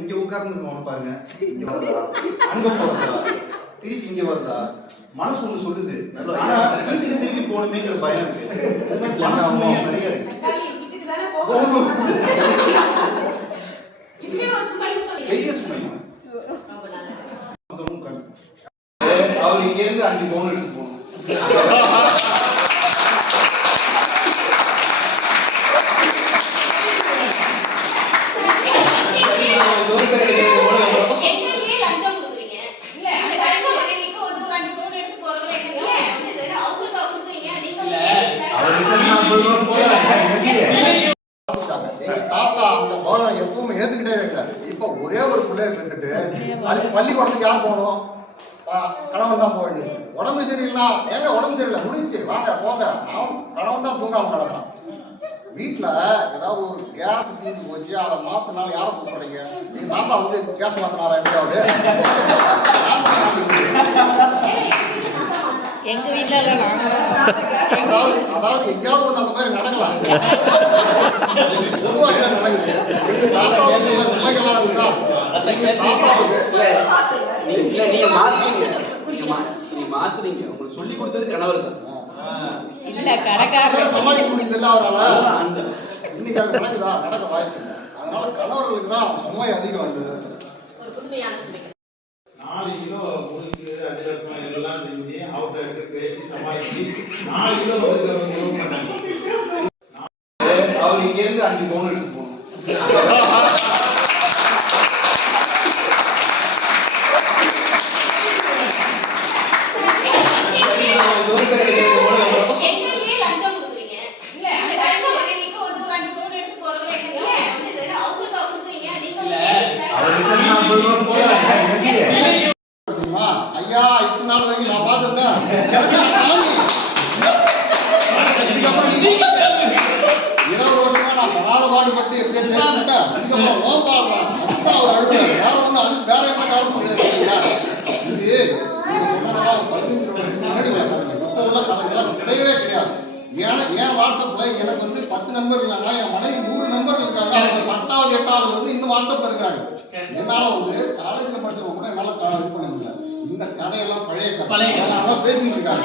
இங்க உட்கார்ந்து பாருங்க. இங்க வருதா அங்க போறதா? திருப்பி இங்க வருதா மனசு ஒண்ணு சொல்லுது. ஆனா வீட்டுக்கு திருப்பி போகணுமேங்கிற பயம் இருக்கு. அது மாதிரி நிறைய இருக்கு. நல்லது. அந்தமும் கண். அவர் இங்க இருந்து அஞ்சு பவுன் எடுத்து போகணும் கொடுக்குறீங்க. அந்த பவுன் எப்பவுமே ஏத்துக்கிட்டே இருக்காரு இப்ப ஒரே ஒரு பிள்ளைய பெற்றுட்டு அதுக்கு பள்ளிக்கூடத்துக்கு யார் போகணும்? கணவன் தான் போக வேண்டியது. உடம்பு சரியில்லை ஏங்க உடம்பு சரியில்லை? முடிஞ்சு வாங்க போங்க. அவன் கணவன் தான் தூங்காம கிடக்கான் வீட்டுல ஏதாவது ஒரு கேஸ் தீர்ந்து போச்சு அதை மாத்தினால யாரை கூப்பிடுறீங்க? எங்க தாத்தா வந்து கேஸ் மாத்தினாரா எப்படியாவது எங்க நாங்க அதாவது அதாவது எங்கேயாவது ஒண்ணு அந்த மாதிரி நடக்கலாம். பொதுவா என்ன நடக்குது? நீங்க மாத்துறீங்க நீங்க மா- மாத்துறீங்க உங்களுக்கு சொல்லி கொடுத்தது கணவர் தான் இல்ல கணக்காக சமாளிக்க முடியுது அவரால அந்த இன்னைக்கு அது நடக்குதா நடக்க வாய்ப்பு அதனால கணவர்களுக்கு தான் சுமை அதிகம் வந்தது நாலு கிலோ செஞ்சு அவர்கிட்ட பேசி சமாளிச்சு நாலு கிலோ அவர் இங்க இருந்து அஞ்சு பவுன் எடுத்து நாள் வரைக்கும் நான் பார்த்துருந்தேன். இதுக்கப்புறம் நீ இருபது வருஷமா நான் படாத பாடுபட்டு எப்படியே தெரிஞ்சுட்டேன் இதுக்கப்புறம் ஓம் பாடுறான் அதுதான் அவர் அழுவார் வேற ஒன்றும் அது வேற எந்த காரணம் கிடையாது? இது உள்ள கதைகள்லாம் கிடையவே கிடையாது ஏன்னா என் வாட்ஸ்அப்ல எனக்கு வந்து பத்து நம்பர் இருக்காங்க என் மனைவி நூறு நம்பர் இருக்காங்க அவங்க பத்தாவது எட்டாவது வந்து இன்னும் வாட்ஸ்அப்ல இருக்காங்க என்னால வந்து காலேஜ்ல படிச்சவங்க கூட என்னால இது பண்ண முடியல இந்த கதையெல்லாம் பழைய கதை பழைய கதை. அதெல்லாம் பேசிட்டு இருக்காங்க